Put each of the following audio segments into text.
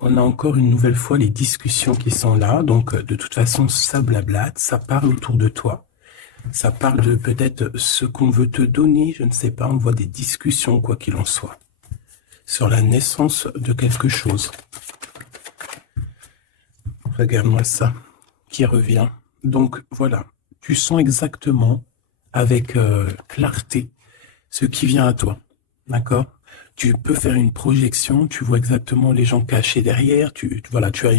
On a encore une nouvelle fois les discussions qui sont là. Donc, de toute façon, ça blablate, ça parle autour de toi. Ça parle de peut-être ce qu'on veut te donner, je ne sais pas. On voit des discussions, quoi qu'il en soit, sur la naissance de quelque chose. Regarde-moi ça, qui revient. Donc, voilà. Tu sens exactement, avec clarté, ce qui vient à toi. D'accord? Tu peux faire une projection, tu vois exactement les gens cachés derrière, voilà, tu as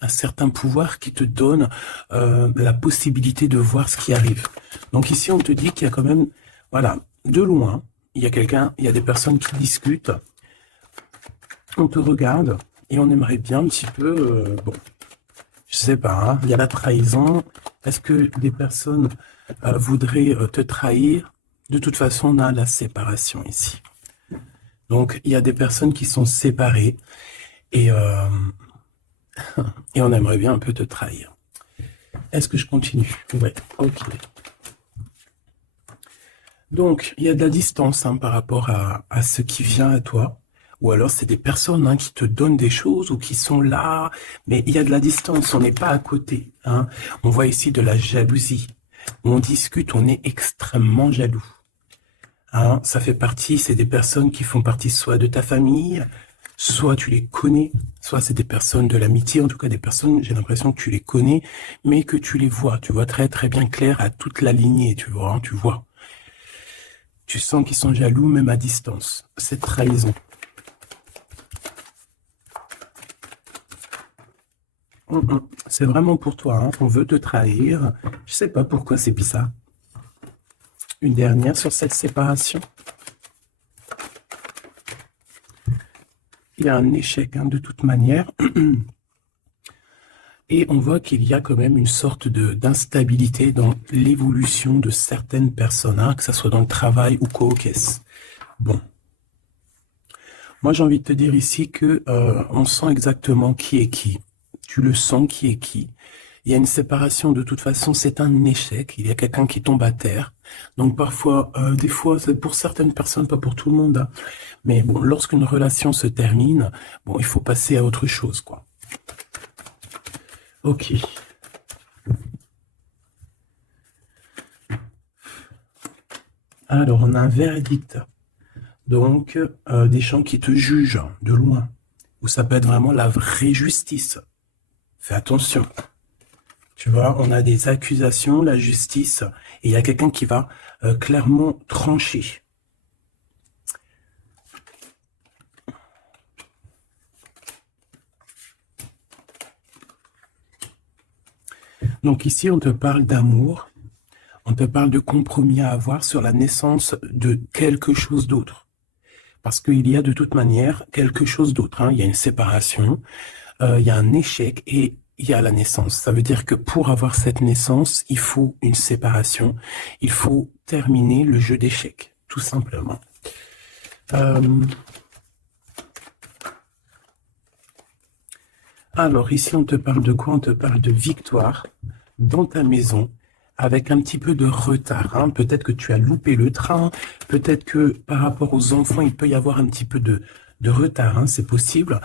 un certain pouvoir qui te donne la possibilité de voir ce qui arrive. Donc ici, on te dit qu'il y a quand même, voilà, de loin, il y a quelqu'un, il y a des personnes qui discutent, on te regarde et on aimerait bien un petit peu, bon, je sais pas, hein, il y a la trahison. Est-ce que des personnes voudraient te trahir? De toute façon, on a la séparation ici. Donc, il y a des personnes qui sont séparées et, euh, et on aimerait bien un peu te trahir. Est-ce que je continue? Ouais, ok. Donc, il y a de la distance hein, par rapport à ce qui vient à toi. Ou alors, c'est des personnes hein, qui te donnent des choses ou qui sont là, mais il y a de la distance, on n'est pas à côté. Hein. On voit ici de la jalousie. On discute, on est extrêmement jaloux. Hein, ça fait partie, c'est des personnes qui font partie soit de ta famille, soit tu les connais, soit c'est des personnes de l'amitié, en tout cas des personnes, j'ai l'impression que tu les connais, mais que tu vois très très bien clair à toute la lignée, tu vois, hein, tu vois. Tu sens qu'ils sont jaloux même à distance. Cette trahison. C'est vraiment pour toi, hein. On veut te trahir. Je sais pas pourquoi c'est bizarre. Une dernière sur cette séparation. Il y a un échec hein, de toute manière. Et on voit qu'il y a quand même une sorte d'instabilité dans l'évolution de certaines personnes, hein, que ce soit dans le travail ou qu'au caisse. Bon. Moi, j'ai envie de te dire ici que on sent exactement qui est qui. Tu le sens qui est qui. Il y a une séparation de toute façon, c'est un échec. Il y a quelqu'un qui tombe à terre. Donc parfois, des fois, c'est pour certaines personnes, pas pour tout le monde. Hein. Mais bon, lorsqu'une relation se termine, bon, il faut passer à autre chose, quoi. Ok. Alors, on a un verdict. Donc, des gens qui te jugent de loin. Ou ça peut être vraiment la vraie justice. Fais attention. Tu vois, on a des accusations, la justice, et il y a quelqu'un qui va clairement trancher. Donc ici, on te parle d'amour, on te parle de compromis à avoir sur la naissance de quelque chose d'autre. Parce qu'il y a de toute manière quelque chose d'autre. Hein. Il y a une séparation, il y a un échec et il y a la naissance. Ça veut dire que pour avoir cette naissance, il faut une séparation. Il faut terminer le jeu d'échecs, tout simplement. Alors ici, on te parle de quoi? On te parle de victoire dans ta maison avec un petit peu de retard. Hein. Peut-être que tu as loupé le train, peut-être que par rapport aux enfants, il peut y avoir un petit peu de retard, hein. C'est possible.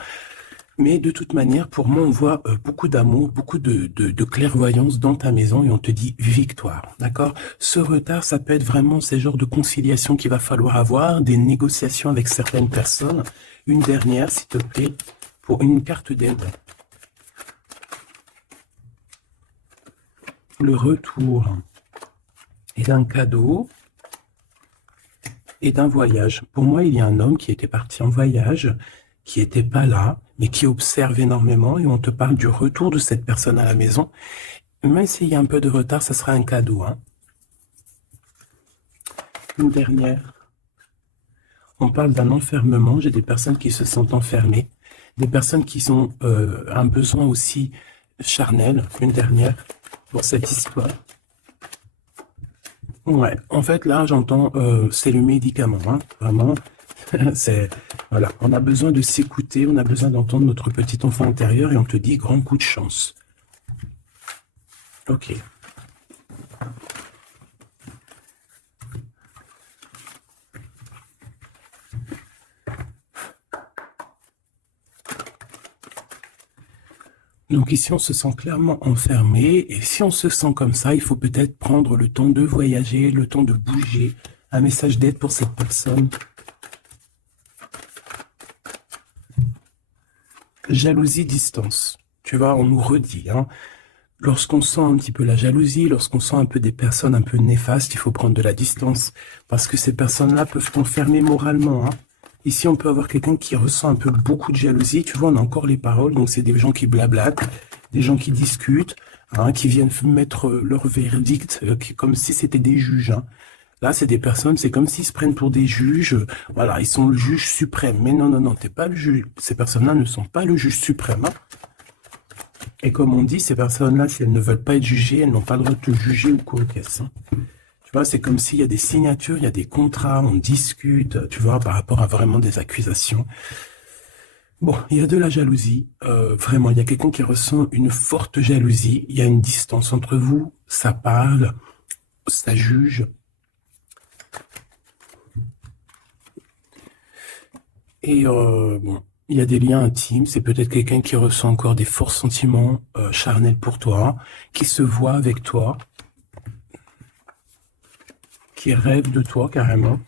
Mais de toute manière, pour moi, on voit beaucoup d'amour, beaucoup de clairvoyance dans ta maison et on te dit victoire. D'accord? Ce retard, ça peut être vraiment ces genres de conciliation qu'il va falloir avoir, des négociations avec certaines personnes. Une dernière, s'il te plaît, pour une carte d'aide. Le retour et d'un cadeau et d'un voyage. Pour moi, il y a un homme qui était parti en voyage, qui n'était pas là, mais qui observe énormément et on te parle du retour de cette personne à la maison. Même s'il y a un peu de retard, ça sera un cadeau. Hein. Une dernière. On parle d'un enfermement. J'ai des personnes qui se sentent enfermées, des personnes qui ont un besoin aussi charnel. Une dernière pour cette histoire. Ouais, en fait, là, j'entends, c'est le médicament, hein, vraiment. C'est, voilà, on a besoin de s'écouter, on a besoin d'entendre notre petit enfant intérieur et on te dit grand coup de chance. Ok. Donc ici, on se sent clairement enfermé. Et si on se sent comme ça, il faut peut-être prendre le temps de voyager, le temps de bouger. Un message d'aide pour cette personne. Jalousie, distance. Tu vois, on nous redit, hein. Lorsqu'on sent un petit peu la jalousie, lorsqu'on sent un peu des personnes un peu néfastes, il faut prendre de la distance. Parce que ces personnes-là peuvent t'enfermer moralement, hein. Ici, on peut avoir quelqu'un qui ressent un peu beaucoup de jalousie. Tu vois, on a encore les paroles. Donc, c'est des gens qui blablatent, des gens qui discutent, hein, qui viennent mettre leur verdict comme si c'était des juges, hein. Là, c'est des personnes, c'est comme s'ils se prennent pour des juges. Voilà, ils sont le juge suprême. Mais non, non, non, t'es pas le juge. Ces personnes-là ne sont pas le juge suprême, hein. Et comme on dit, ces personnes-là, si elles ne veulent pas être jugées, elles n'ont pas le droit de te juger ou quoi qu'est-ce, hein. Tu vois, c'est comme s'il y a des signatures, il y a des contrats, on discute, tu vois, par rapport à vraiment des accusations. Bon, il y a de la jalousie, vraiment, il y a quelqu'un qui ressent une forte jalousie, il y a une distance entre vous, ça parle, ça juge. Et bon, il y a des liens intimes, c'est peut-être quelqu'un qui ressent encore des forts sentiments charnels pour toi, qui se voit avec toi, qui rêve de toi carrément.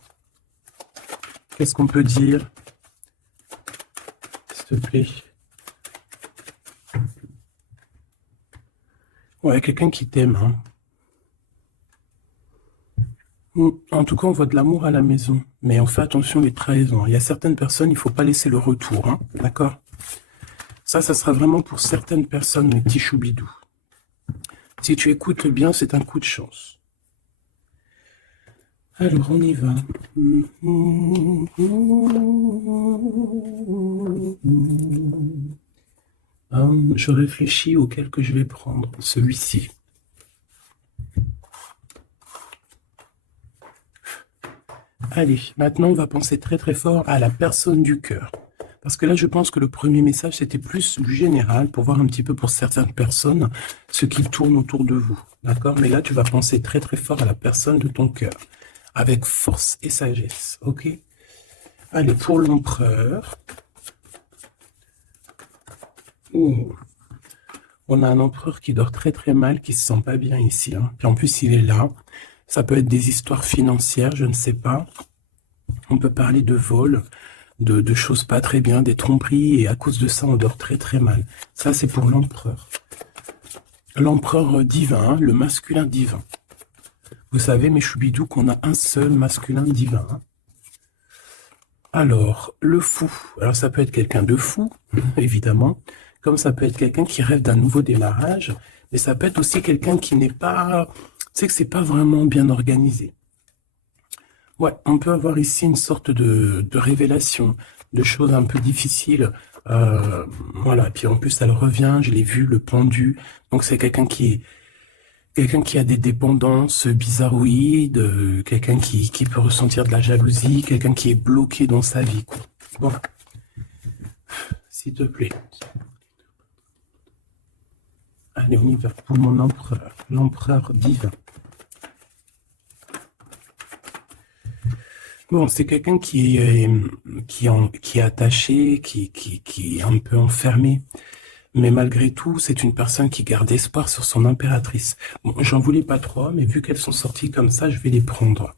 Qu'est-ce qu'on peut dire? S'il te plaît. Ouais, quelqu'un qui t'aime, hein. En tout cas, on voit de l'amour à la maison. Mais on fait attention les trahisons. Il y a certaines personnes, il ne faut pas laisser le retour, hein. D'accord? Ça sera vraiment pour certaines personnes, mes petits choubidous. Si tu écoutes bien, c'est un coup de chance. Alors, on y va. Je réfléchis auquel que je vais prendre. Celui-ci. Allez, maintenant, on va penser très très fort à la personne du cœur. Parce que là, je pense que le premier message, c'était plus du général pour voir un petit peu pour certaines personnes ce qui tourne autour de vous. D'accord? Mais là, tu vas penser très très fort à la personne de ton cœur. Avec force et sagesse. Ok? Allez, pour l'empereur. On a un empereur qui dort très très mal, qui se sent pas bien ici, hein. Puis en plus, il est là. Ça peut être des histoires financières, je ne sais pas. On peut parler de vol, de choses pas très bien, des tromperies, et à cause de ça, on dort très très mal. Ça, c'est pour l'empereur. L'empereur divin, hein, le masculin divin. Vous savez, mes choubidous, qu'on a un seul masculin divin, hein. Alors, le fou. Alors, ça peut être quelqu'un de fou, évidemment, comme ça peut être quelqu'un qui rêve d'un nouveau démarrage, mais ça peut être aussi quelqu'un qui n'est pas... C'est que c'est pas vraiment bien organisé. Ouais, on peut avoir ici une sorte de révélation, de choses un peu difficiles. Voilà, puis en plus, elle revient, je l'ai vu, le pendu. Donc, c'est quelqu'un qui a des dépendances bizarroïdes, quelqu'un qui peut ressentir de la jalousie, quelqu'un qui est bloqué dans sa vie, quoi. Bon, s'il te plaît. Allez, on y va pour mon empereur, l'empereur divin. Bon, c'est quelqu'un qui est attaché, qui est un peu enfermé. Mais malgré tout, c'est une personne qui garde espoir sur son impératrice. Bon, j'en voulais pas trop, mais vu qu'elles sont sorties comme ça, je vais les prendre.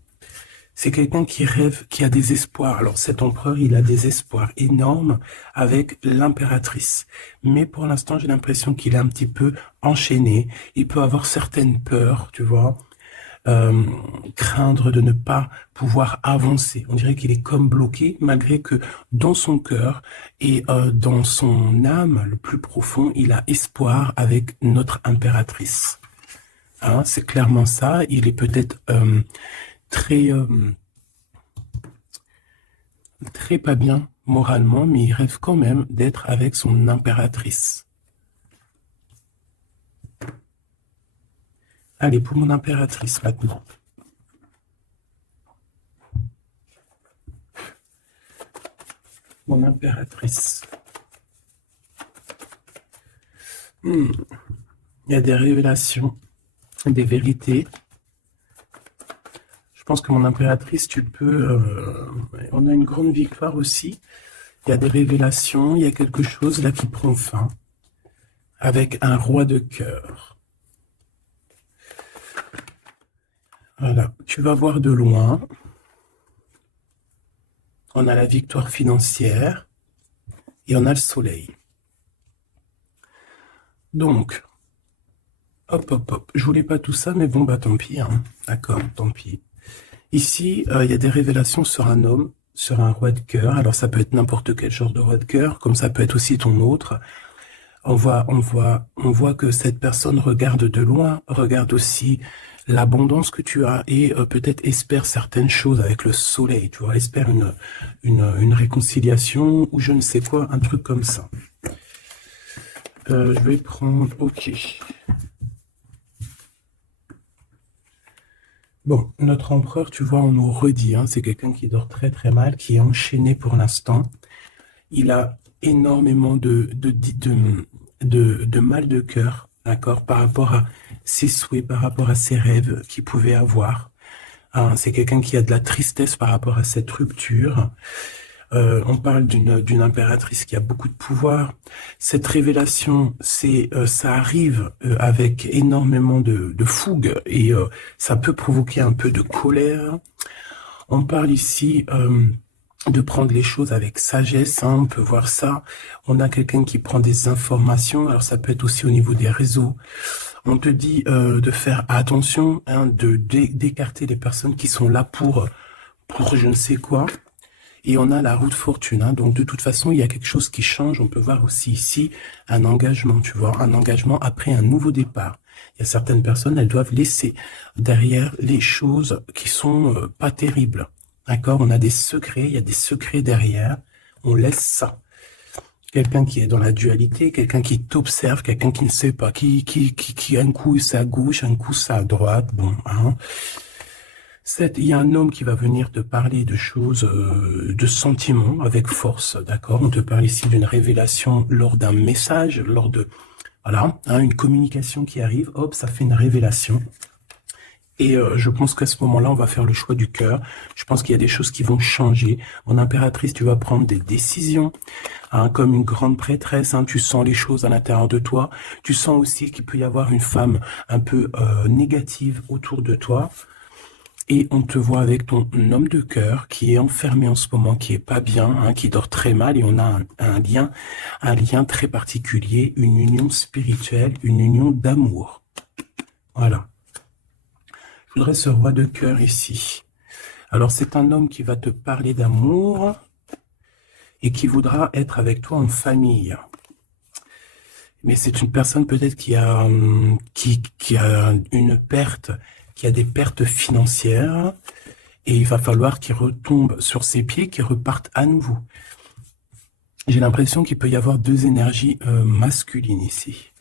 C'est quelqu'un qui rêve, qui a des espoirs. Alors cet empereur, il a des espoirs énormes avec l'impératrice. Mais pour l'instant, j'ai l'impression qu'il est un petit peu enchaîné. Il peut avoir certaines peurs, tu vois. Craindre de ne pas pouvoir avancer. On dirait qu'il est comme bloqué, malgré que dans son cœur et dans son âme, le plus profond, il a espoir avec notre impératrice. Hein, c'est clairement ça. Il est peut-être très très pas bien moralement, mais il rêve quand même d'être avec son impératrice. Allez, pour mon impératrice maintenant. Mon impératrice. Il y a des révélations, des vérités. Je pense que mon impératrice, tu peux... on a une grande victoire aussi. Il y a des révélations, il y a quelque chose là qui prend fin. avec un roi de cœur. Voilà, tu vas voir de loin. On a la victoire financière et on a le soleil. Donc, hop, hop, hop. Je voulais pas tout ça, mais bon, bah tant pis. Hein. D'accord, tant pis. Ici, il y a des révélations sur un homme, sur un roi de cœur. Alors, ça peut être n'importe quel genre de roi de cœur, comme ça peut être aussi ton autre. On voit que cette personne regarde de loin, regarde aussi l'abondance que tu as et peut-être espère certaines choses avec le soleil, tu vois, espère une réconciliation ou je ne sais quoi, un truc comme ça. Je vais prendre, ok. Bon, notre empereur, tu vois, on nous redit, hein, c'est quelqu'un qui dort très très mal, qui est enchaîné pour l'instant. Il a énormément de mal de cœur, d'accord, par rapport à ses souhaits, par rapport à ses rêves qu'il pouvait avoir. Hein, c'est quelqu'un qui a de la tristesse par rapport à cette rupture. On parle d'une impératrice qui a beaucoup de pouvoir. Cette révélation, ça arrive avec énormément de fougue et ça peut provoquer un peu de colère. On parle ici de prendre les choses avec sagesse, hein, on peut voir ça. On a quelqu'un qui prend des informations, alors ça peut être aussi au niveau des réseaux. On te dit de faire attention, hein, d'écarter les personnes qui sont là pour je ne sais quoi. Et on a la roue de fortune, hein, donc de toute façon, il y a quelque chose qui change. On peut voir aussi ici un engagement, tu vois, un engagement après un nouveau départ. Il y a certaines personnes, elles doivent laisser derrière les choses qui sont pas terribles. D'accord? On a des secrets, il y a des secrets derrière. On laisse ça. Quelqu'un qui est dans la dualité, quelqu'un qui t'observe, quelqu'un qui ne sait pas, qui un coup c'est à gauche, un coup c'est à droite. Bon, hein. Il y a un homme qui va venir te parler de choses, de sentiments avec force, d'accord? On te parle ici d'une révélation lors d'un message, lors de, voilà, hein, une communication qui arrive, hop, ça fait une révélation. Et je pense qu'à ce moment-là, on va faire le choix du cœur. Je pense qu'il y a des choses qui vont changer. Mon impératrice, tu vas prendre des décisions, hein, comme une grande prêtresse. Hein, tu sens les choses à l'intérieur de toi. Tu sens aussi qu'il peut y avoir une femme un peu négative autour de toi. Et on te voit avec ton homme de cœur qui est enfermé en ce moment, qui est pas bien, hein, qui dort très mal, et on a un lien très particulier, une union spirituelle, une union d'amour. Voilà. Je voudrais ce roi de cœur ici. Alors c'est un homme qui va te parler d'amour et qui voudra être avec toi en famille. Mais c'est une personne peut-être qui a une perte, qui a des pertes financières. Et il va falloir qu'il retombe sur ses pieds, qu'il reparte à nouveau. J'ai l'impression qu'il peut y avoir deux énergies masculines ici.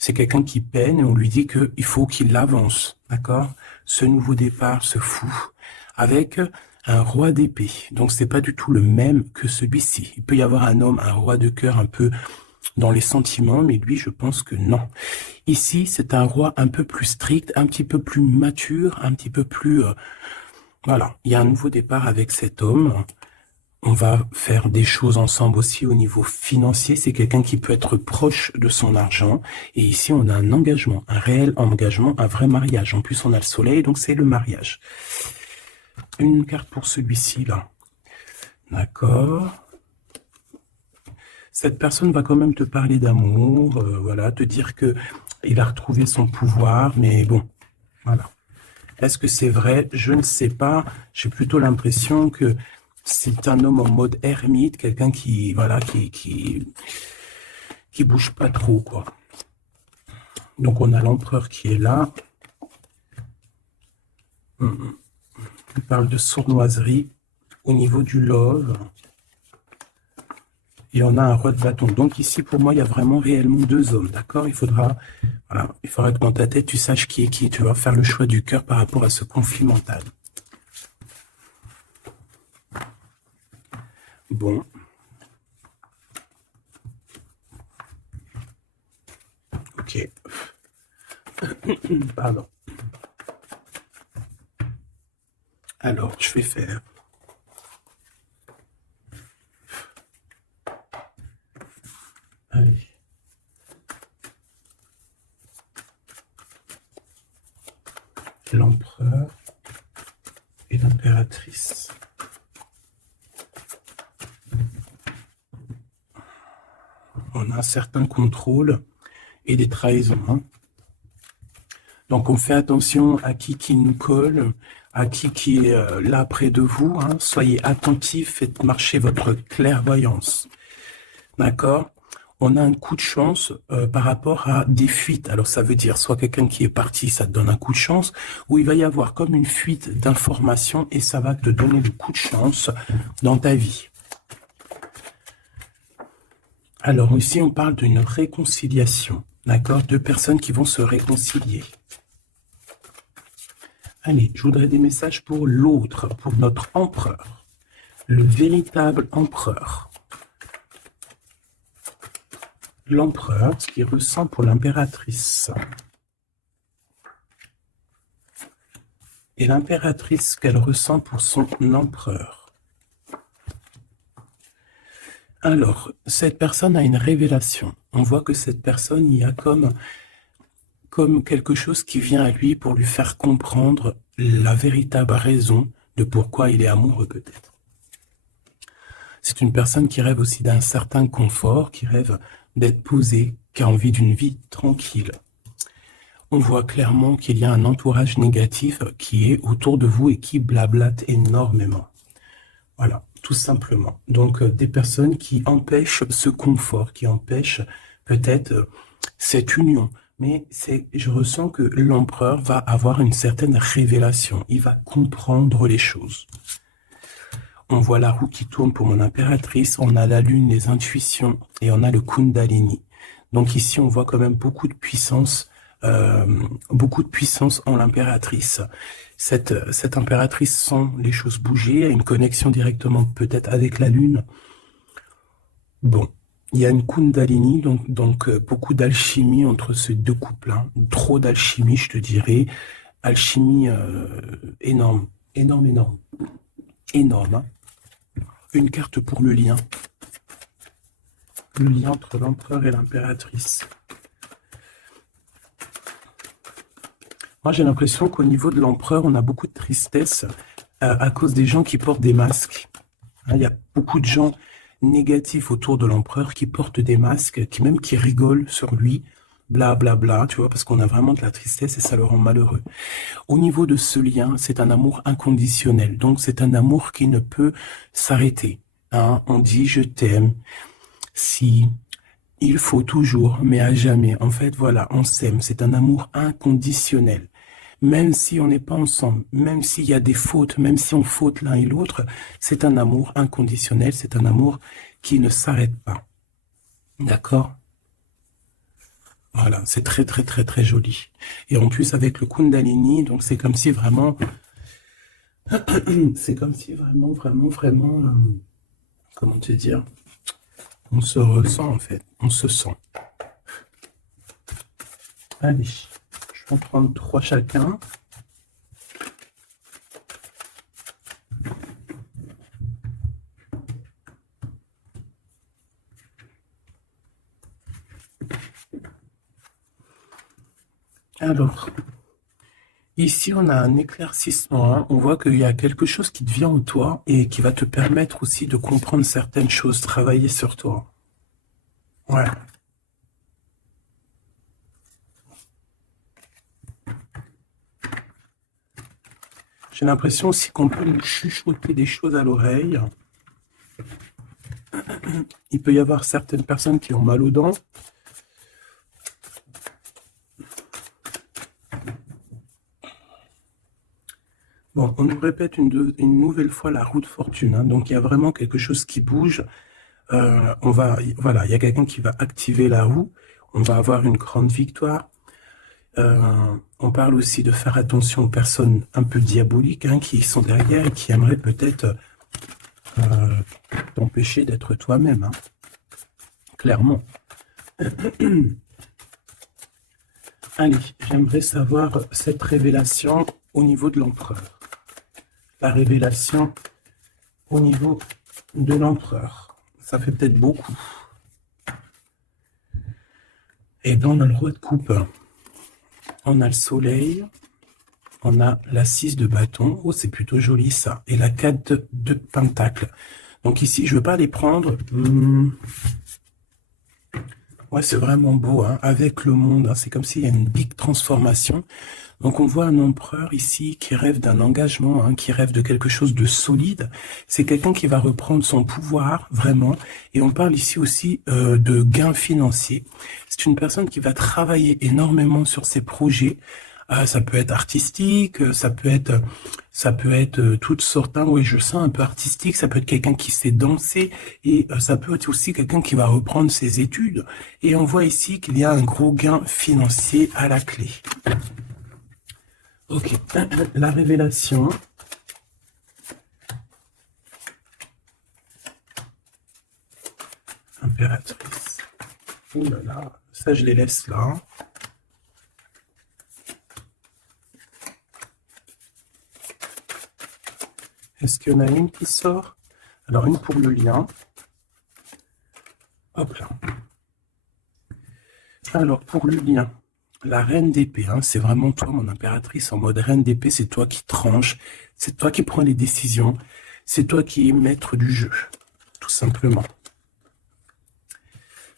C'est quelqu'un qui peine et on lui dit qu'il faut qu'il avance, d'accord? Ce nouveau départ se fout avec un roi d'épée. Donc c'est pas du tout le même que celui-ci. Il peut y avoir un homme, un roi de cœur un peu dans les sentiments, mais lui, je pense que non. Ici, c'est un roi un peu plus strict, un petit peu plus mature, un petit peu plus... Voilà, il y a un nouveau départ avec cet homme. On va faire des choses ensemble aussi au niveau financier. C'est quelqu'un qui peut être proche de son argent. Et ici, on a un engagement, un réel engagement, un vrai mariage. En plus, on a le soleil, donc c'est le mariage. Une carte pour celui-ci, là. D'accord. Cette personne va quand même te parler d'amour, voilà, te dire que il a retrouvé son pouvoir, mais bon, voilà. Est-ce que c'est vrai? Je ne sais pas. J'ai plutôt l'impression que c'est un homme en mode ermite, quelqu'un qui, voilà, qui bouge pas trop, quoi. Donc, on a l'empereur qui est là. Il parle de sournoiserie au niveau du love. Et on a un roi de bâton. Donc, ici, pour moi, il y a vraiment réellement deux hommes, d'accord? Voilà, il faudra que dans ta tête, tu saches qui est qui. Tu vas faire le choix du cœur par rapport à ce conflit mental. Bon. Ok. Pardon. Alors, je vais faire... Allez. l'empereur et l'impératrice. On a un certain contrôle et des trahisons. Hein. Donc, on fait attention à qui nous colle, à qui est là près de vous. Hein. Soyez attentifs, faites marcher votre clairvoyance. D'accord? On a un coup de chance par rapport à des fuites. Alors, ça veut dire soit quelqu'un qui est parti, ça te donne un coup de chance, ou il va y avoir comme une fuite d'informations et ça va te donner le coup de chance dans ta vie. Alors, ici, on parle d'une réconciliation. D'accord? Deux personnes qui vont se réconcilier. Allez, je voudrais des messages pour l'autre, pour notre empereur, le véritable empereur. L'empereur, ce qu'il ressent pour l'impératrice. Et l'impératrice, ce qu'elle ressent pour son empereur. Alors, cette personne a une révélation. On voit que cette personne, il y a comme quelque chose qui vient à lui pour lui faire comprendre la véritable raison de pourquoi il est amoureux peut-être. C'est une personne qui rêve aussi d'un certain confort, qui rêve d'être posé, qui a envie d'une vie tranquille. On voit clairement qu'il y a un entourage négatif qui est autour de vous et qui blablate énormément. Voilà, tout simplement. Donc, des personnes qui empêchent ce confort, qui empêchent peut-être cette union. Mais je ressens que l'empereur va avoir une certaine révélation. Il va comprendre les choses. On voit la roue qui tourne pour mon impératrice. On a la lune, les intuitions et on a le Kundalini. Donc ici, on voit quand même beaucoup de puissance en l'impératrice. Cette impératrice sent les choses bouger, a une connexion directement peut-être avec la lune. Bon. Il y a une Kundalini, donc beaucoup d'alchimie entre ces deux couples. Hein. Trop d'alchimie, je te dirais. Alchimie énorme. Énorme. Hein. Une carte pour le lien. Le lien entre l'empereur et l'impératrice. Moi, j'ai l'impression qu'au niveau de l'empereur, on a beaucoup de tristesse à cause des gens qui portent des masques. Hein, il y a beaucoup de gens négatifs autour de l'empereur qui portent des masques, qui rigolent sur lui, blablabla, tu vois, parce qu'on a vraiment de la tristesse et ça le rend malheureux. Au niveau de ce lien, c'est un amour inconditionnel, donc c'est un amour qui ne peut s'arrêter. Hein, on dit je t'aime, si, il faut toujours, mais à jamais. En fait, voilà, on s'aime, c'est un amour inconditionnel. Même si on n'est pas ensemble, même s'il y a des fautes, même si on faute l'un et l'autre, c'est un amour inconditionnel, c'est un amour qui ne s'arrête pas. D'accord? Voilà, c'est très joli. Et en plus, avec le Kundalini, donc c'est comme si vraiment, comment te dire, on se ressent en fait, on se sent. Allez. On va prendre 3 chacun. Alors, ici on a un éclaircissement. Hein. On voit qu'il y a quelque chose qui devient en toi et qui va te permettre aussi de comprendre certaines choses, travailler sur toi. Ouais. J'ai l'impression aussi qu'on peut nous chuchoter des choses à l'oreille. Il peut y avoir certaines personnes qui ont mal aux dents. Bon, on nous répète une nouvelle fois la roue de fortune. Hein. Donc, il y a vraiment quelque chose qui bouge. Voilà, il y a quelqu'un qui va activer la roue. On va avoir une grande victoire. On parle aussi de faire attention aux personnes un peu diaboliques hein, qui sont derrière et qui aimeraient peut-être t'empêcher d'être toi-même. Hein. Clairement. Allez, j'aimerais savoir cette révélation au niveau de l'empereur. La révélation au niveau de l'empereur. Ça fait peut-être beaucoup. Et bien, on a le roi de coupe. On a le soleil, on a la 6 de bâton. Oh, c'est plutôt joli ça. Et la 4 de pentacle. Donc ici, je ne veux pas les prendre. Ouais, c'est vraiment beau, hein, avec le monde. Hein, c'est comme s'il y a une big transformation. Donc on voit un empereur ici qui rêve d'un engagement, hein, qui rêve de quelque chose de solide. C'est quelqu'un qui va reprendre son pouvoir, vraiment. Et on parle ici aussi de gains financiers. C'est une personne qui va travailler énormément sur ses projets. Ça peut être artistique, ça peut être toutes sortes. Hein, oui, je sens un peu artistique. Ça peut être quelqu'un qui sait danser et ça peut être aussi quelqu'un qui va reprendre ses études. Et on voit ici qu'il y a un gros gain financier à la clé. Ok, la révélation. Impératrice. Oh là là, ça je les laisse là. Est-ce qu'il y en a une qui sort? Alors, une pour le lien. Hop là. Alors, pour le lien, la reine d'épée, hein, c'est vraiment toi, mon impératrice, en mode reine d'épée, c'est toi qui tranches, c'est toi qui prends les décisions, c'est toi qui es maître du jeu, tout simplement.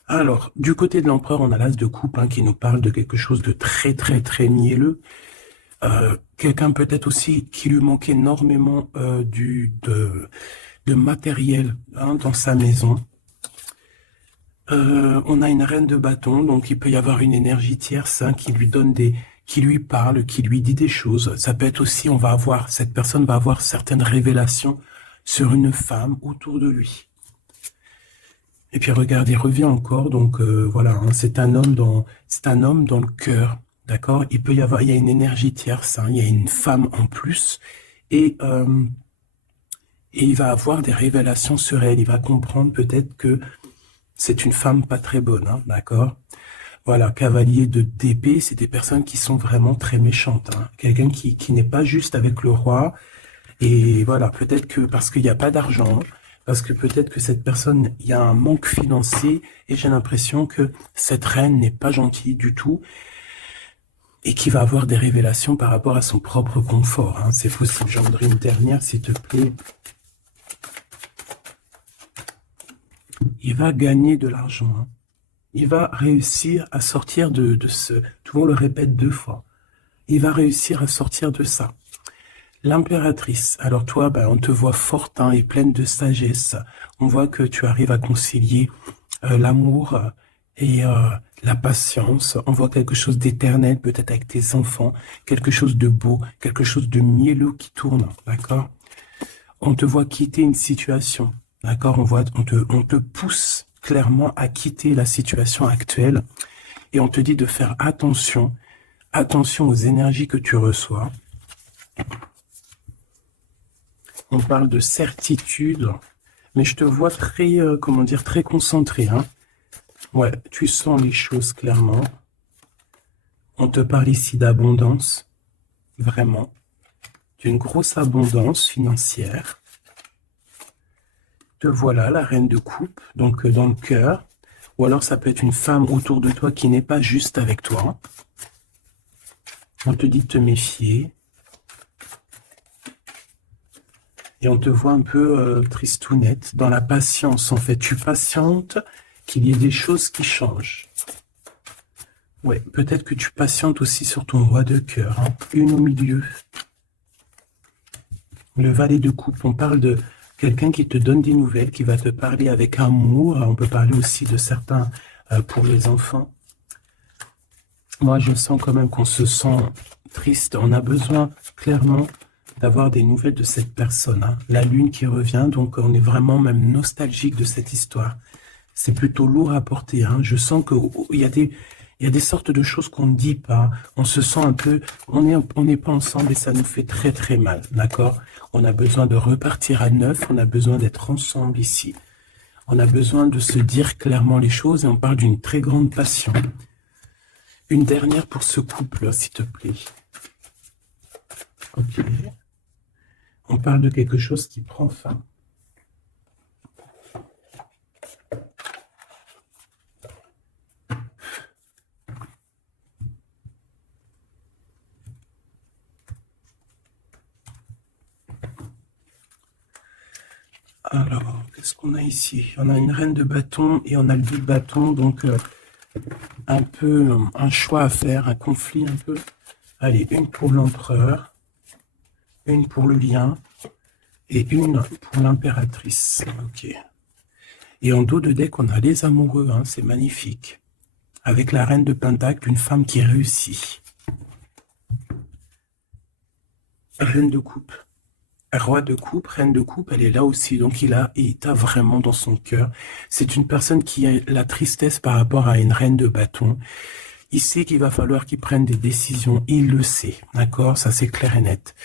Alors, du côté de l'empereur, on a l'as de coupe hein, qui nous parle de quelque chose de très, très, très mielleux. Quelqu'un peut-être aussi qui lui manque énormément de matériel hein, dans sa maison. On a une reine de bâton, donc il peut y avoir une énergie tierce hein, qui lui donne qui lui parle, qui lui dit des choses. Ça peut être aussi, cette personne va avoir certaines révélations sur une femme autour de lui. Et puis regarde, il revient encore, donc voilà, hein, c'est un homme dans le cœur, d'accord. Il y a une énergie tierce, hein, il y a une femme en plus, et il va avoir des révélations sur elle. Il va comprendre peut-être que c'est une femme pas très bonne, hein, d'accord. Voilà, cavalier d'épée, c'est des personnes qui sont vraiment très méchantes. Hein. Quelqu'un qui n'est pas juste avec le roi. Et voilà, peut-être que parce qu'il n'y a pas d'argent, parce que peut-être que cette personne, il y a un manque financier, et j'ai l'impression que cette reine n'est pas gentille du tout, et qui va avoir des révélations par rapport à son propre confort. Hein. C'est possible, j'en voudrais une dernière, s'il te plaît. Il va gagner de l'argent. Hein. Il va réussir à sortir de ce... Tout le monde le répète 2 fois. Il va réussir à sortir de ça. L'impératrice. Alors toi, on te voit forte hein, et pleine de sagesse. On voit que tu arrives à concilier l'amour et la patience. On voit quelque chose d'éternel, peut-être avec tes enfants. Quelque chose de beau, quelque chose de mielleux qui tourne. D'accord? On te voit quitter une situation. D'accord? On te pousse clairement à quitter la situation actuelle et on te dit de faire attention aux énergies que tu reçois. On parle de certitude, mais je te vois très, comment dire, très concentré. Hein. Ouais, tu sens les choses clairement. On te parle ici d'abondance, vraiment, d'une grosse abondance financière. Te voilà, la reine de coupe, donc dans le cœur. Ou alors ça peut être une femme autour de toi qui n'est pas juste avec toi. On te dit de te méfier. Et on te voit un peu tristounette, dans la patience. En fait, tu patientes qu'il y ait des choses qui changent. Ouais, peut-être que tu patientes aussi sur ton roi de cœur. Hein. Une au milieu. Le valet de coupe, on parle de quelqu'un qui te donne des nouvelles, qui va te parler avec amour. On peut parler aussi de certains pour les enfants. Moi, je sens quand même qu'on se sent triste. On a besoin, clairement, d'avoir des nouvelles de cette personne. Hein. La lune qui revient, donc on est vraiment même nostalgique de cette histoire. C'est plutôt lourd à porter. Hein. Je sens qu'il y a des sortes de choses qu'on ne dit pas. On se sent un peu... On n'est pas ensemble et ça nous fait très très mal. D'accord? On a besoin de repartir à neuf. On a besoin d'être ensemble ici. On a besoin de se dire clairement les choses et on parle d'une très grande passion. Une dernière pour ce couple, s'il te plaît. Ok. On parle de quelque chose qui prend fin. Alors, qu'est-ce qu'on a ici? On a une reine de bâton et on a le 2 de bâton, donc un peu un choix à faire, un conflit un peu. Allez, une pour l'empereur, une pour le lien et une pour l'impératrice. Ok. Et en dos de deck, on a les amoureux, hein, c'est magnifique. Avec la reine de pentacle, une femme qui réussit. Reine de coupe. Roi de coupe, reine de coupe, elle est là aussi. Donc il t'a vraiment dans son cœur. C'est une personne qui a la tristesse par rapport à une reine de bâton. Il sait qu'il va falloir qu'il prenne des décisions. Il le sait. D'accord? Ça, c'est clair et net.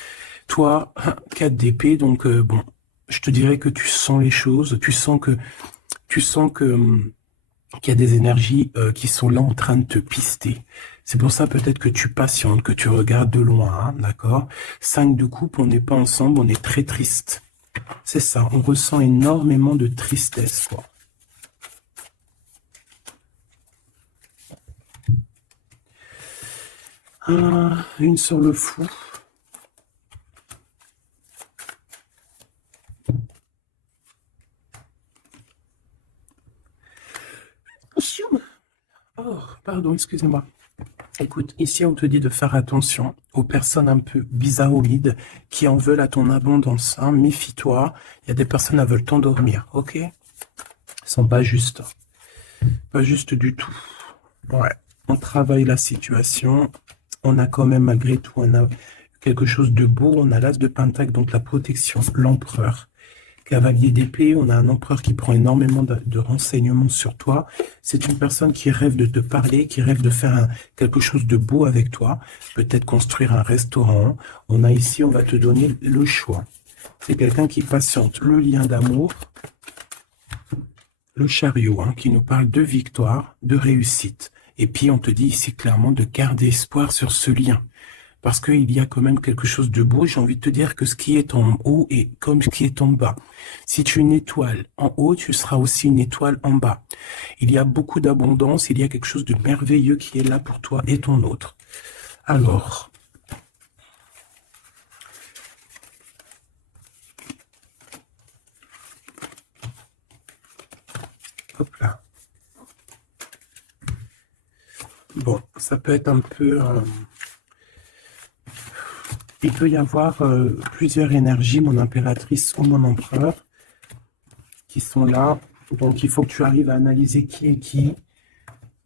Toi, 4 d'épée, donc bon, je te dirais que tu sens les choses. Tu sens que qu'il y a des énergies qui sont là en train de te pister. C'est pour ça peut-être que tu patientes, que tu regardes de loin, hein, d'accord? 5 de coupe, on n'est pas ensemble, on est très triste. C'est ça, on ressent énormément de tristesse, quoi. Une sur le fou. Oh, pardon, excusez-moi. Écoute, ici on te dit de faire attention aux personnes un peu bizarroïdes qui en veulent à ton abondance. Hein. Méfie-toi, il y a des personnes qui veulent t'endormir, ok? Elles sont pas justes. Pas justes du tout. Ouais. On travaille la situation. On a quand même malgré tout quelque chose de beau. On a l'as de pentacle, donc la protection, l'empereur. Cavalier d'épée, on a un empereur qui prend énormément de renseignements sur toi. C'est une personne qui rêve de te parler, qui rêve de faire quelque chose de beau avec toi. Peut-être construire un restaurant. On a ici, on va te donner le choix. C'est quelqu'un qui patiente. Le lien d'amour, le chariot, hein, qui nous parle de victoire, de réussite. Et puis, on te dit ici clairement de garder espoir sur ce lien. Parce qu'il y a quand même quelque chose de beau. J'ai envie de te dire que ce qui est en haut est comme ce qui est en bas. Si tu es une étoile en haut, tu seras aussi une étoile en bas. Il y a beaucoup d'abondance, il y a quelque chose de merveilleux qui est là pour toi et ton autre. Alors, hop là. Bon, ça peut être un peu... il peut y avoir plusieurs énergies, mon impératrice ou mon empereur, qui sont là. Donc, il faut que tu arrives à analyser qui est qui,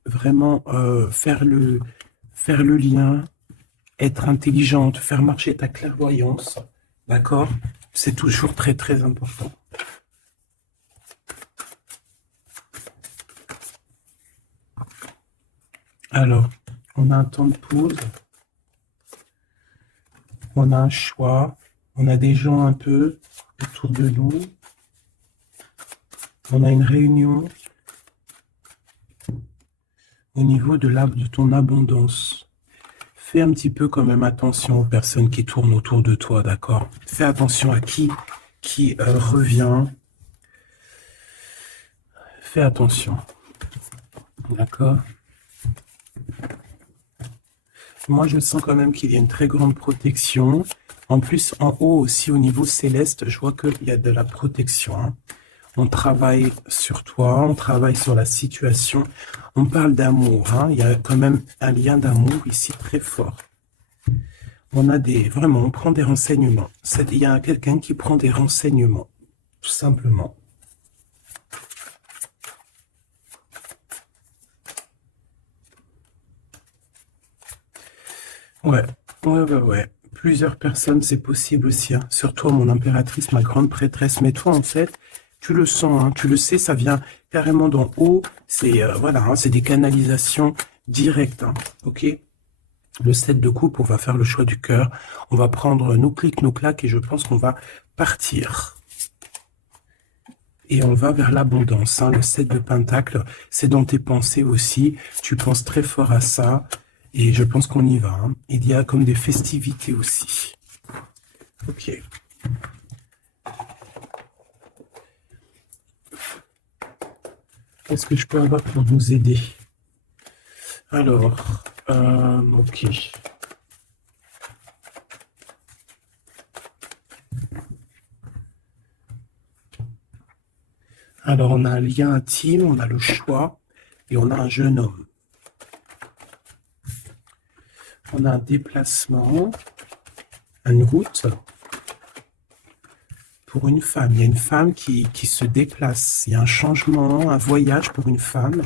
vraiment faire le lien, être intelligente, faire marcher ta clairvoyance, d'accord? C'est toujours très, très important. Alors, on a un temps de pause, on a un choix, on a des gens un peu autour de nous, on a une réunion au niveau de ton abondance. Fais un petit peu quand même attention aux personnes qui tournent autour de toi, d'accord? Fais attention à qui revient. Fais attention, d'accord? Moi, je sens quand même qu'il y a une très grande protection. En plus, en haut aussi, au niveau céleste, je vois qu'il y a de la protection. Hein. On travaille sur toi, on travaille sur la situation. On parle d'amour. Hein. Il y a quand même un lien d'amour ici très fort. Vraiment, on prend des renseignements. Il y a quelqu'un qui prend des renseignements, tout simplement. Ouais. Plusieurs personnes, c'est possible aussi. Hein. Surtout mon impératrice, ma grande prêtresse. Mais toi, en fait, tu le sens, hein, tu le sais, ça vient carrément d'en haut. C'est voilà, hein, c'est des canalisations directes. Hein, ok. Le 7 de coupe, on va faire le choix du cœur. On va prendre nos clics, nos claques, et je pense qu'on va partir. Et on va vers l'abondance. Hein. Le 7 de pentacle, c'est dans tes pensées aussi. Tu penses très fort à ça. Et je pense qu'on y va. Hein. Il y a comme des festivités aussi. Ok. Qu'est-ce que je peux avoir pour vous aider? Alors, ok. Alors, on a un lien intime, on a le choix et on a un jeune homme. On a un déplacement, une route pour une femme. Il y a une femme qui se déplace. Il y a un changement, un voyage pour une femme.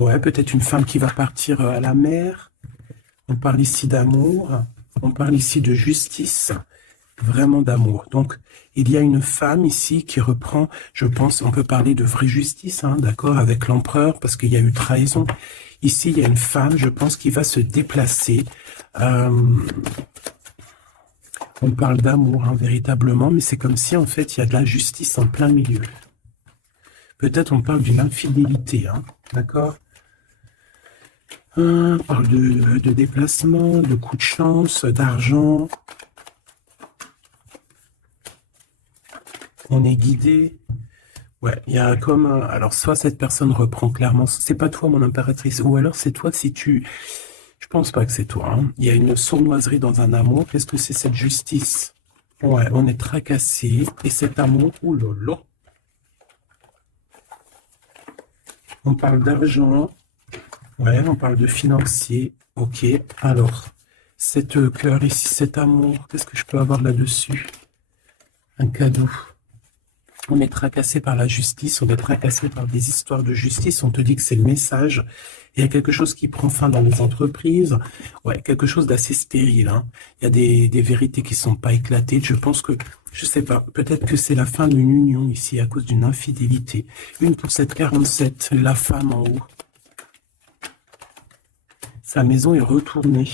Ouais, peut-être une femme qui va partir à la mer. On parle ici d'amour. On parle ici de justice. Vraiment d'amour. Donc, il y a une femme ici qui reprend, je pense, on peut parler de vraie justice, hein, d'accord, avec l'empereur, parce qu'il y a eu trahison. Ici, il y a une femme, je pense, qui va se déplacer. On parle d'amour, hein, véritablement, mais c'est comme si, en fait, il y a de la justice en plein milieu. Peut-être on parle d'une infidélité, hein, d'accord. On parle de déplacement, de coup de chance, d'argent. On est guidé. Ouais, il y a comme alors soit cette personne reprend clairement, c'est pas toi mon impératrice, ou alors c'est toi si tu, je pense pas que c'est toi, hein. Il y a une sournoiserie dans un amour. Qu'est-ce que c'est cette justice? Ouais, on est tracassé et cet amour, oulala. On parle d'argent, ouais, on parle de financier, ok. Alors, cette cœur ici, cet amour, qu'est-ce que je peux avoir là-dessus? Un cadeau. On est tracassé par la justice, on est tracassé par des histoires de justice, on te dit que c'est le message. Il y a quelque chose qui prend fin dans les entreprises, ouais, quelque chose d'assez stérile, hein. Il y a des vérités qui sont pas éclatées. Je pense que, je sais pas, peut-être que c'est la fin d'une union ici à cause d'une infidélité. Une pour cette 47, la femme en haut. Sa maison est retournée.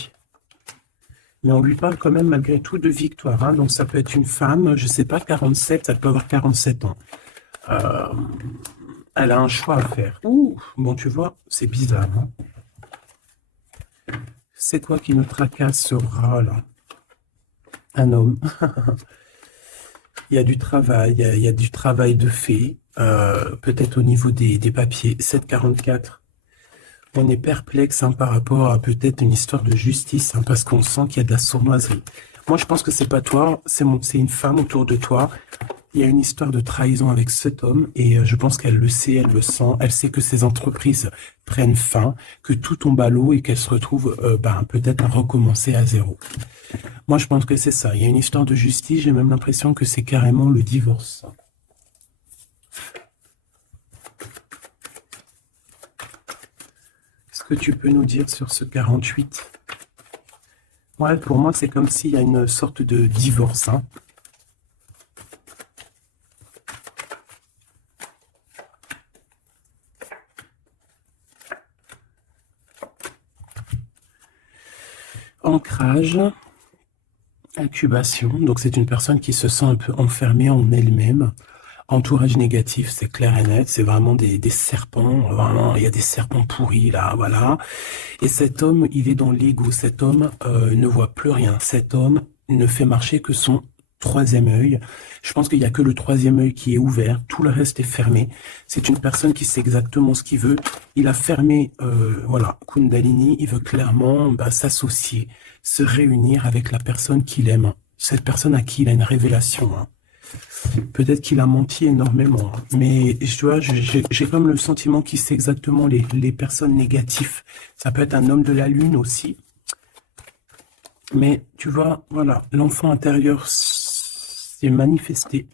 Mais on lui parle quand même malgré tout de victoire, hein. Donc ça peut être une femme, je sais pas, 47, ça peut avoir 47 ans. Elle a un choix à faire. Ouh, bon, tu vois, c'est bizarre, hein. C'est quoi qui nous tracasse ce rat-là? Un homme. Il y a du travail, il y a du travail de fait, peut-être au niveau des papiers. 744. On est perplexe, hein, par rapport à peut-être une histoire de justice, hein, parce qu'on sent qu'il y a de la sournoiserie. Moi, je pense que c'est pas toi, c'est une femme autour de toi. Il y a une histoire de trahison avec cet homme et je pense qu'elle le sait, elle le sent. Elle sait que ces entreprises prennent fin, que tout tombe à l'eau et qu'elle se retrouve peut-être à recommencer à zéro. Moi, je pense que c'est ça. Il y a une histoire de justice. J'ai même l'impression que c'est carrément le divorce. Qu'est-ce que tu peux nous dire sur ce 48? Ouais, pour moi, c'est comme s'il y a une sorte de divorce, hein. Ancrage, incubation. Donc, c'est une personne qui se sent un peu enfermée en elle-même. Entourage négatif, c'est clair et net. C'est vraiment des serpents. Vraiment, il y a des serpents pourris, là, voilà. Et cet homme, il est dans l'ego. Cet homme ne voit plus rien. Cet homme ne fait marcher que son troisième œil. Je pense qu'il n'y a que le troisième œil qui est ouvert. Tout le reste est fermé. C'est une personne qui sait exactement ce qu'il veut. Il a fermé, voilà, Kundalini. Il veut clairement s'associer, se réunir avec la personne qu'il aime. Cette personne à qui il a une révélation, hein. Peut-être qu'il a menti énormément, mais tu vois, j'ai comme le sentiment qu'il sait exactement les personnes négatives. Ça peut être un homme de la lune aussi. Mais tu vois, voilà, l'enfant intérieur s'est manifesté.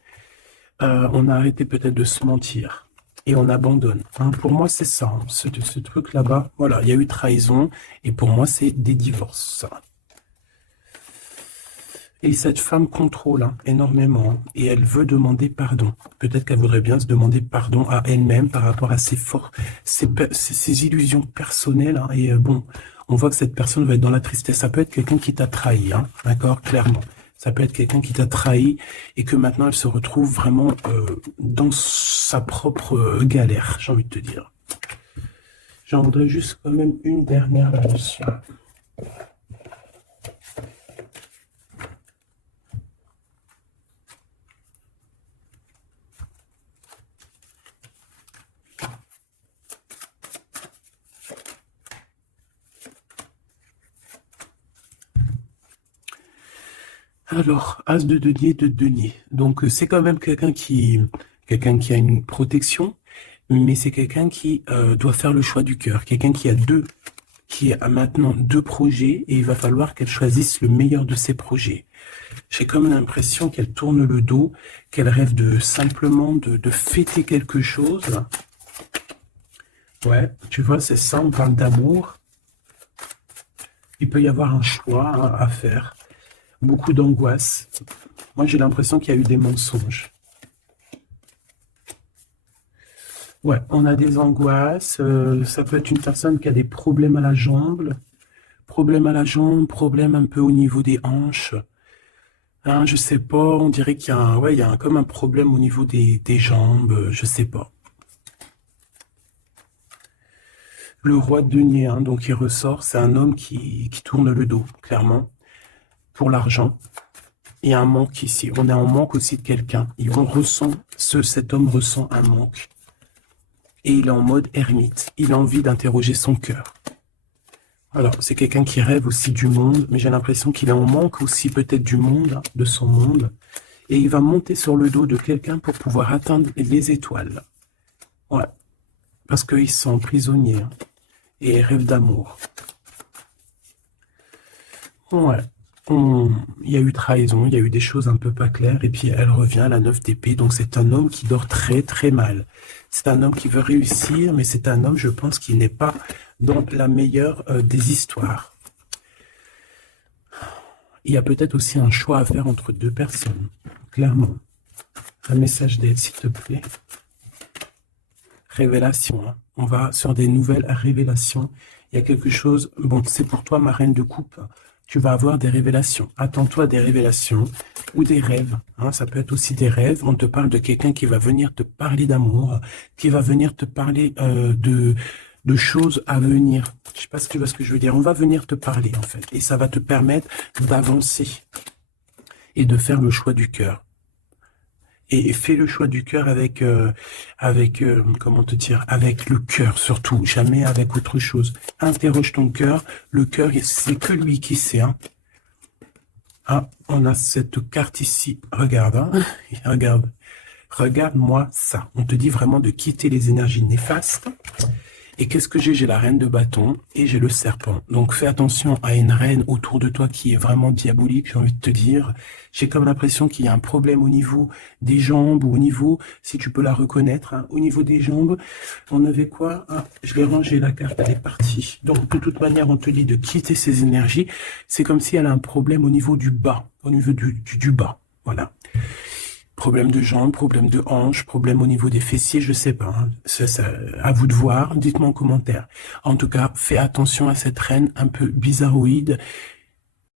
On a arrêté peut-être de se mentir et on abandonne, hein. Pour moi, c'est ça, hein, ce truc là-bas. Voilà, il y a eu trahison et pour moi, c'est des divorces. Et cette femme contrôle, hein, énormément, hein, et elle veut demander pardon. Peut-être qu'elle voudrait bien se demander pardon à elle-même par rapport à ses illusions personnelles, hein, et bon, on voit que cette personne va être dans la tristesse. Ça peut être quelqu'un qui t'a trahi, hein, d'accord, clairement. Ça peut être quelqu'un qui t'a trahi et que maintenant elle se retrouve vraiment dans sa propre galère, j'ai envie de te dire. J'en voudrais juste quand même une dernière là-dessus. Alors, As de denier, de denier. Donc, c'est quand même quelqu'un qui quelqu'un qui a une protection, mais c'est quelqu'un qui doit faire le choix du cœur, quelqu'un qui a maintenant 2 projets et il va falloir qu'elle choisisse le meilleur de ses projets. J'ai comme l'impression qu'elle tourne le dos, qu'elle rêve simplement de fêter quelque chose. Ouais, tu vois, c'est ça, on parle d'amour. Il peut y avoir un choix à faire. Beaucoup d'angoisse. Moi, j'ai l'impression qu'il y a eu des mensonges. Ouais, on a des angoisses. Ça peut être une personne qui a des problèmes à la jambe. Problème à la jambe, problème un peu au niveau des hanches. Hein, je sais pas, on dirait qu'il y a comme un problème au niveau des jambes, je sais pas. Le roi de denier, hein, donc il ressort, c'est un homme qui tourne le dos, clairement, pour l'argent. Il y a un manque ici, on est en manque aussi de quelqu'un. Cet homme ressent un manque. Et il est en mode ermite, il a envie d'interroger son cœur. Alors, c'est quelqu'un qui rêve aussi du monde, mais j'ai l'impression qu'il est en manque aussi peut-être du monde, hein, de son monde. Et il va monter sur le dos de quelqu'un pour pouvoir atteindre les étoiles. Ouais, parce qu'ils sont prisonniers, hein, et ils rêvent d'amour. Ouais, il y a eu trahison, il y a eu des choses un peu pas claires, et puis elle revient à la 9 d'épée, donc c'est un homme qui dort très très mal. C'est un homme qui veut réussir, mais c'est un homme, je pense, qui n'est pas dans la meilleure des histoires. Il y a peut-être aussi un choix à faire entre 2 personnes, clairement. Un message d'aide, s'il te plaît. Révélation, hein. On va sur des nouvelles révélations. Il y a quelque chose, bon, c'est pour toi, ma reine de coupe, tu vas avoir des révélations. Attends-toi à des révélations ou des rêves, hein. Ça peut être aussi des rêves. On te parle de quelqu'un qui va venir te parler d'amour, qui va venir te parler de choses à venir. Je sais pas si tu vois ce que je veux dire. On va venir te parler, en fait. Et ça va te permettre d'avancer et de faire le choix du cœur. Et fais le choix du cœur avec, comment te dire, avec le cœur surtout, jamais avec autre chose. Interroge ton cœur. Le cœur, c'est que lui qui sait, hein. Ah, on a cette carte ici. Regarde, hein. Regarde. Regarde-moi ça. On te dit vraiment de quitter les énergies néfastes. Et qu'est-ce que j'ai? J'ai la reine de bâton et j'ai le serpent. Donc fais attention à une reine autour de toi qui est vraiment diabolique, j'ai envie de te dire. J'ai comme l'impression qu'il y a un problème au niveau des jambes ou au niveau, si tu peux la reconnaître, hein, au niveau des jambes. On avait quoi? Ah, je l'ai rangé, la carte, elle est partie. Donc de toute manière, on te dit de quitter ces énergies. C'est comme si elle a un problème au niveau du bas, au niveau du bas. Voilà. Problème de jambes, problème de hanches, problème au niveau des fessiers, je sais pas. Hein. À vous de voir, dites-moi en commentaire. En tout cas, fais attention à cette reine un peu bizarroïde